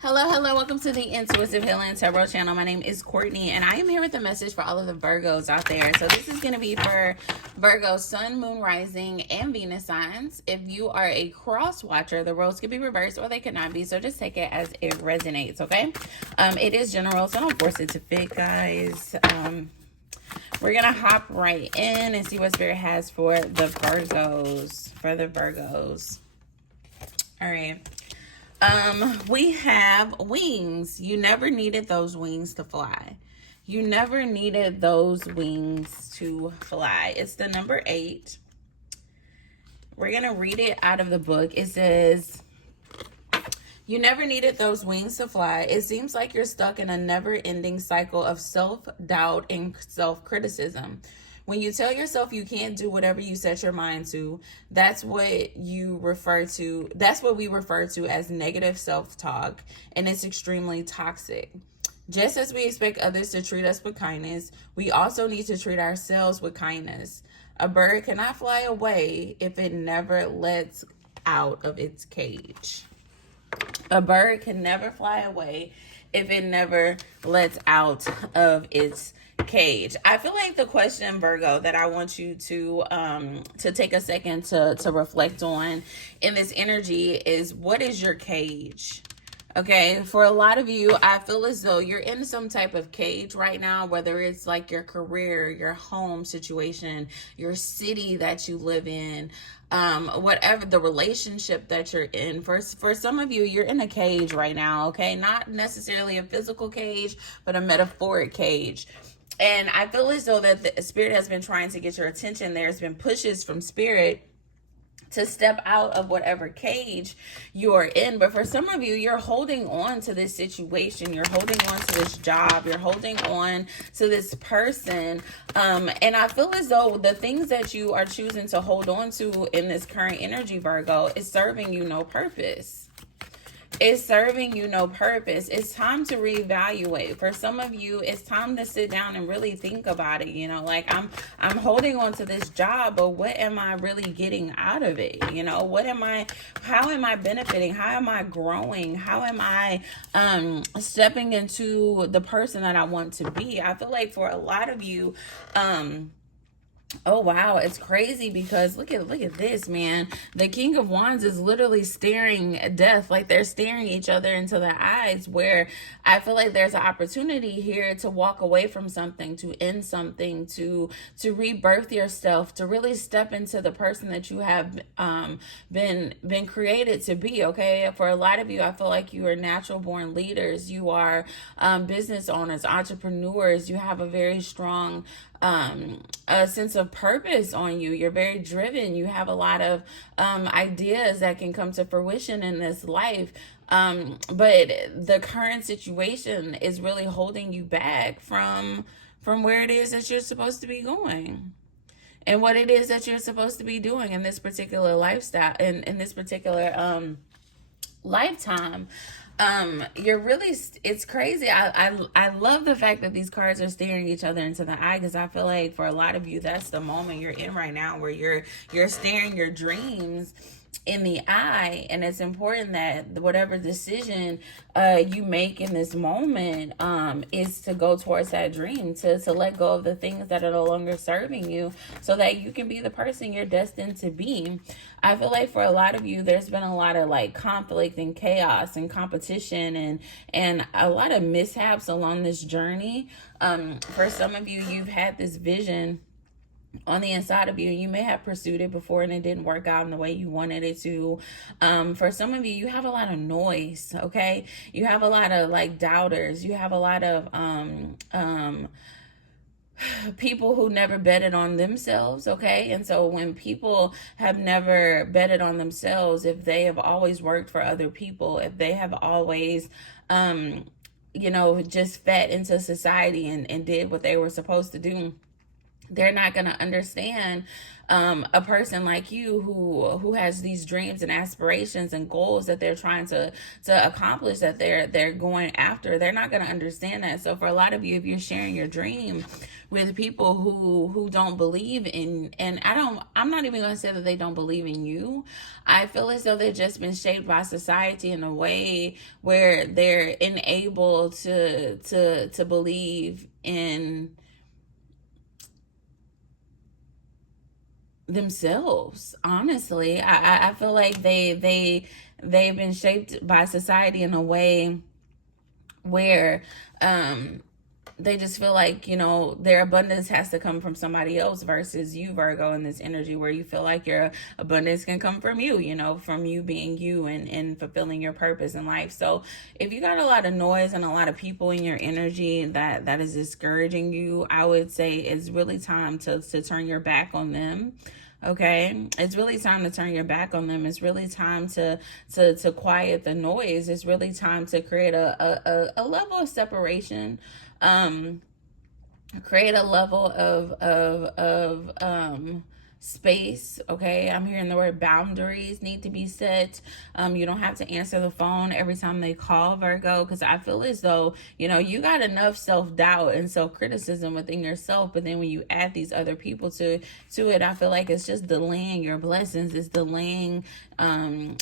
Hello, hello. Welcome to the Intuitive Healing Tarot channel. My name is Courtney, and I am here with a message for all of the Virgos out there. So this is going to be for Virgo, Sun, Moon, Rising, and Venus signs. If you are a cross watcher, the roles could be reversed or they could not be. So just take it as it resonates, okay? It is general, so don't force it to fit, guys. We're going to hop right in and see what Spirit has for the Virgos. All right. We have wings. You never needed those wings to fly. You never needed those wings to fly. It's the number 8. We're going to read it out of the book. It says, you never needed those wings to fly. It seems like you're stuck in a never-ending cycle of self-doubt and self-criticism. When you tell yourself you can't do whatever you set your mind to, that's what we refer to as negative self-talk, and it's extremely toxic. Just as we expect others to treat us with kindness, we also need to treat ourselves with kindness. A bird cannot fly away if it never lets out of its cage. A bird can never fly away if it never lets out of its cage. I feel like the question, Virgo, that I want you to take a second to reflect on in this energy is, what is your cage? Okay, for a lot of you, I feel as though you're in some type of cage right now, whether it's like your career, your home situation, your city that you live in, whatever the relationship that you're in. For some of you, you're in a cage right now, okay? Not necessarily a physical cage, but a metaphoric cage. And I feel as though that the Spirit has been trying to get your attention. There's been pushes from Spirit to step out of whatever cage you're in. But for some of you, you're holding on to this situation. You're holding on to this job. You're holding on to this person. And I feel as though the things that you are choosing to hold on to in this current energy, Virgo, is serving you no purpose. It's serving you no purpose. It's time to reevaluate. For some of you, it's time to sit down and really think about it. You know, like I'm holding on to this job, but what am I really getting out of it? You know, how am I benefiting? How am I growing? How am I stepping into the person that I want to be? I feel like for a lot of you, oh wow, it's crazy because look at this, man. The King of Wands is literally staring death, like they're staring each other into the eyes, where I feel like there's an opportunity here to walk away from something, to end something, to rebirth yourself, to really step into the person that you have been created to be. Okay, for a lot of you, I feel like you are natural born leaders. You are business owners, entrepreneurs. You have a very strong a sense of purpose on you. You're very driven. You have a lot of ideas that can come to fruition in this life. But the current situation is really holding you back from where it is that you're supposed to be going, and what it is that you're supposed to be doing in this particular lifestyle, in this particular lifetime. It's crazy. I love the fact that these cards are staring each other into the eye, because I feel like for a lot of you, that's the moment you're in right now, where you're staring your dreams in the eye. And it's important that whatever decision you make in this moment is to go towards that dream, to let go of the things that are no longer serving you, so that you can be the person you're destined to be. I feel like for a lot of you, there's been a lot of like conflict and chaos and competition and a lot of mishaps along this journey. For some of you, you've had this vision on the inside of you. You may have pursued it before and it didn't work out in the way you wanted it to. For some of you, you have a lot of noise, okay? You have a lot of like doubters. You have a lot of people who never betted on themselves, okay? And so when people have never betted on themselves, if they have always worked for other people, if they have always just fed into society and did what they were supposed to do, They're not going to understand a person like you who has these dreams and aspirations and goals that they're trying to accomplish, that they're going after. They're not going to understand that. So for a lot of you, if you're sharing your dream with people who don't believe in, and I'm not even going to say that they don't believe in you. I feel as though they've just been shaped by society in a way where they're unable to believe in themselves. Honestly, I feel like they've been shaped by society in a way where they just feel like, you know, their abundance has to come from somebody else, versus you, Virgo, in this energy where you feel like your abundance can come from you, you know, from you being you and fulfilling your purpose in life. So if you got a lot of noise and a lot of people in your energy that is discouraging you, I would say it's really time to turn your back on them. Okay, it's really time to turn your back on them. It's really time to quiet the noise. It's really time to create a level of separation, create a level of space. Okay, I'm hearing the word boundaries need to be set. You don't have to answer the phone every time they call, Virgo, because I feel as though, you know, you got enough self-doubt and self-criticism within yourself, but then when you add these other people to it, I feel like it's just delaying your blessings. It's delaying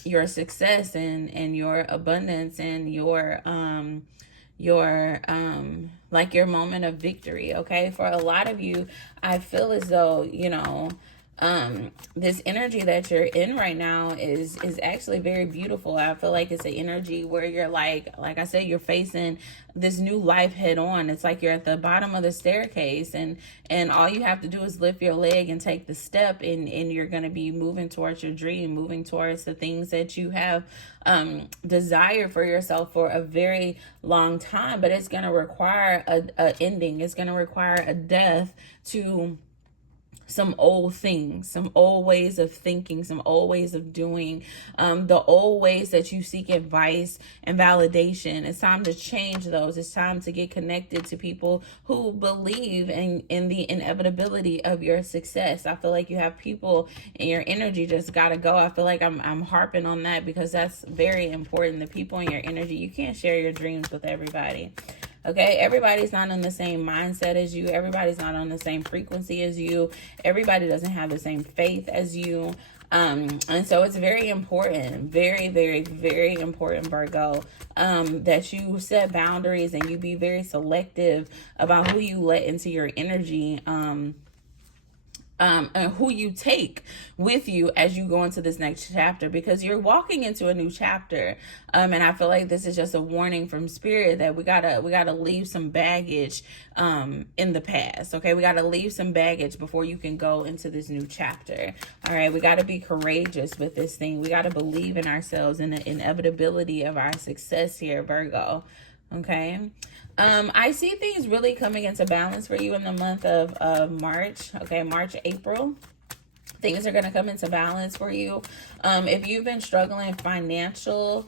your success and your abundance and your like your moment of victory. Okay, for a lot of you, I feel as though, you know, this energy that you're in right now is actually very beautiful. I feel like it's an energy where you're like I said, you're facing this new life head on. It's like you're at the bottom of the staircase, and all you have to do is lift your leg and take the step, and you're going to be moving towards your dream, moving towards the things that you have desire for yourself for a very long time. But it's going to require a ending. It's going to require a death to some old things, some old ways of thinking, some old ways of doing, the old ways that you seek advice and validation. It's time to change those. It's time to get connected to people who believe in the inevitability of your success. I feel like you have people in your energy just gotta go. I feel like I'm harping on that because that's very important. The people in your energy, you can't share your dreams with everybody. Okay, everybody's not in the same mindset as you. Everybody's not on the same frequency as you. Everybody doesn't have the same faith as you. And so it's very important, very, very, very important, Virgo, that you set boundaries and you be very selective about who you let into your energy. And who you take with you as you go into this next chapter, because you're walking into a new chapter. And I feel like this is just a warning from spirit that we gotta leave some baggage in the past. Okay, we gotta leave some baggage before you can go into this new chapter. All right, we gotta be courageous with this thing. We gotta believe in ourselves and the inevitability of our success here, Virgo. Okay. I see things really coming into balance for you in the month of March. Okay, March, April. Things are going to come into balance for you. If you've been struggling financially,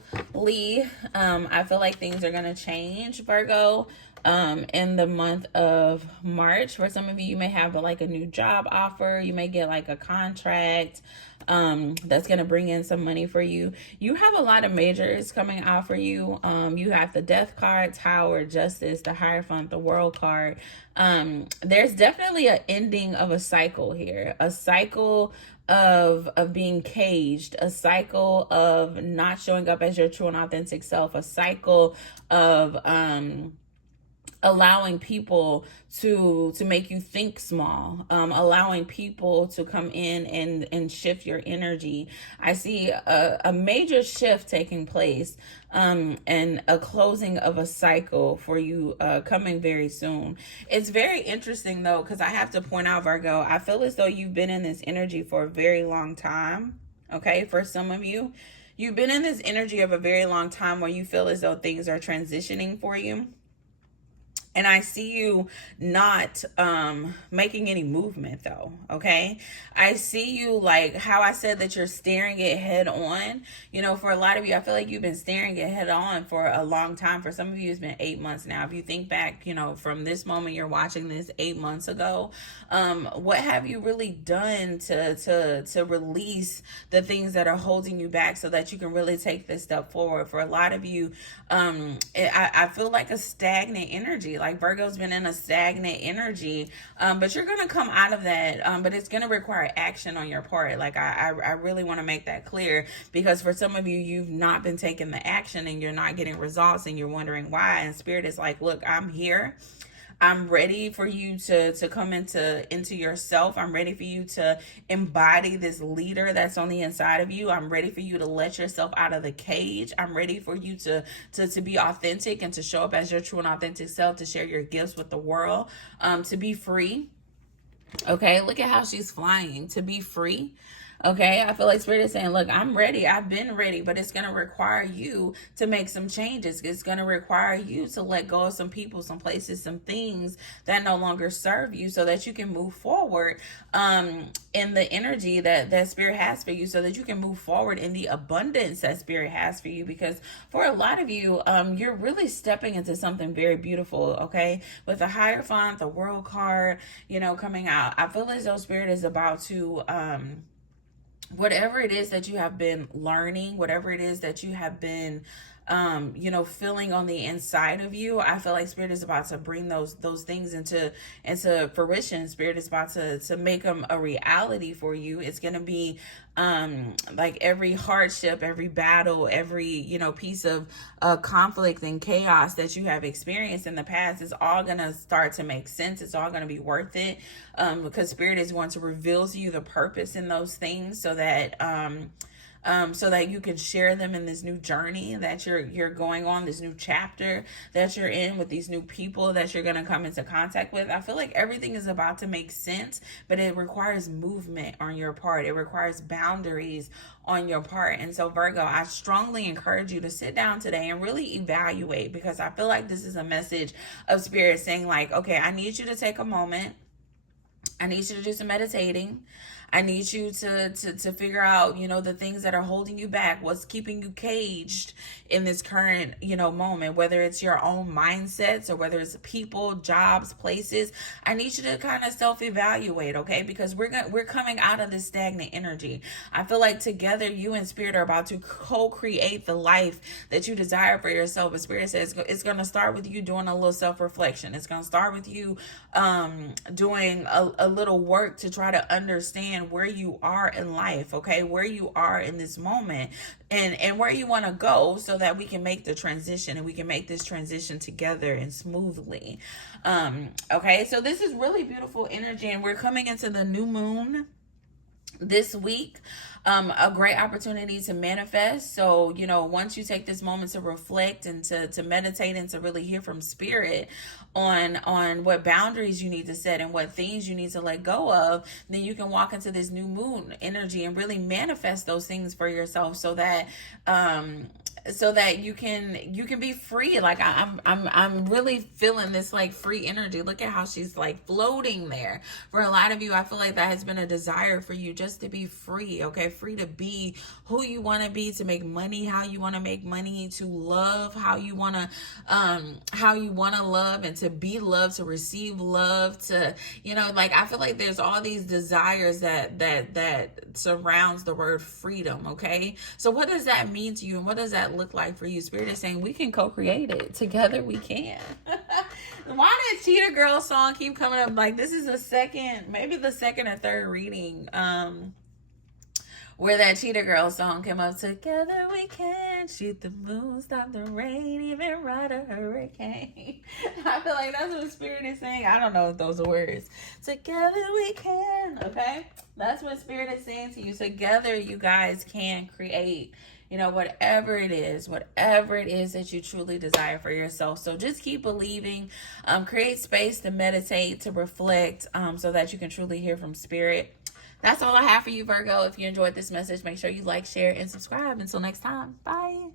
I feel like things are going to change, Virgo, in the month of March. For some of you, you may have like a new job offer. You may get like a contract that's going to bring in some money for you. You have a lot of majors coming out for you. You have the Death card, Tower, Justice, the Hierophant, the World card. There's definitely an ending of a cycle here, a cycle of being caged, a cycle of not showing up as your true and authentic self, a cycle of allowing people to make you think small, allowing people to come in and shift your energy. I see a major shift taking place, and a closing of a cycle for you coming very soon. It's very interesting though, because I have to point out, Virgo, I feel as though you've been in this energy for a very long time. Okay, for some of you, you've been in this energy of a very long time where you feel as though things are transitioning for you. And I see you not making any movement though, okay? I see you like how I said that you're staring it head on. You know, for a lot of you, I feel like you've been staring it head on for a long time. For some of you, it's been 8 months now. If you think back, you know, from this moment you're watching this 8 months ago, what have you really done to release the things that are holding you back so that you can really take this step forward? For a lot of you, I feel like a stagnant energy. Like Virgo's been in a stagnant energy, but you're gonna come out of that. But it's gonna require action on your part. Like I really want to make that clear, because for some of you, you've not been taking the action and you're not getting results, and you're wondering why. And Spirit is like, look, I'm here. I'm ready for you to come into yourself. I'm ready for you to embody this leader that's on the inside of you. I'm ready for you to let yourself out of the cage. I'm ready for you to be authentic and to show up as your true and authentic self, to share your gifts with the world, to be free. Okay, look at how she's flying, to be free. Okay, I feel like Spirit is saying, look, I'm ready. I've been ready, but it's going to require you to make some changes. It's going to require you to let go of some people, some places, some things that no longer serve you, so that you can move forward in the energy that Spirit has for you, so that you can move forward in the abundance that Spirit has for you. Because for a lot of you, you're really stepping into something very beautiful, okay? With the Hierophant, the World card, you know, coming out, I feel as though Spirit is about to... whatever it is that you have been learning, whatever it is that you have been, you know, feeling on the inside of you, I feel like Spirit is about to bring those things into fruition. Spirit is about to make them a reality for you. It's going to be like every hardship, every battle, every, you know, piece of conflict and chaos that you have experienced in the past is all going to start to make sense. It's all going to be worth it, because Spirit is going to reveal to you the purpose in those things, so that you can share them in this new journey that you're going on, this new chapter that you're in with these new people that you're going to come into contact with. I feel like everything is about to make sense, but it requires movement on your part. It requires boundaries on your part. And so Virgo, I strongly encourage you to sit down today and really evaluate, because I feel like this is a message of Spirit saying like, okay, I need you to take a moment. I need you to do some meditating. I need you to figure out, you know, the things that are holding you back, what's keeping you caged in this current, you know, moment, whether it's your own mindsets or whether it's people, jobs, places. I need you to kind of self-evaluate, okay? Because we're coming out of this stagnant energy. I feel like together you and Spirit are about to co-create the life that you desire for yourself. But Spirit says it's going to start with you doing a little self-reflection. It's going to start with you doing a little work to try to understand where you are in life, okay? Where you are in this moment, and where you want to go, so that we can make the transition, and we can make this transition together and smoothly. Okay, so this is really beautiful energy, and we're coming into the new moon this week. A great opportunity to manifest. So, you know, once you take this moment to reflect and to meditate and to really hear from Spirit on what boundaries you need to set and what things you need to let go of, then you can walk into this new moon energy and really manifest those things for yourself, so that you can be free. Like I'm really feeling this like free energy. Look at how she's like floating there. For a lot of you, I feel like that has been a desire for you, just to be free, okay? Free to be who you want to be, to make money how you want to make money, to love how you want to love, and to be loved, to receive love, to, you know, like I feel like there's all these desires that surrounds the word freedom, okay? So what does that mean to you, and what does that look like for you? Spirit is saying we can co-create it together. We can. Why did Cheetah Girl song keep coming up? Like this is maybe the second or third reading where that Cheetah Girl song came up. Together we can shoot the moon, stop the rain, even ride a hurricane. I feel like that's what Spirit is saying. I don't know if those are words. Together we can, okay? That's what Spirit is saying to you. Together you guys can create, you know, whatever it is that you truly desire for yourself. So just keep believing, create space to meditate, to reflect, so that you can truly hear from Spirit. That's all I have for you, Virgo. If you enjoyed this message, make sure you like, share, and subscribe. Until next time, bye.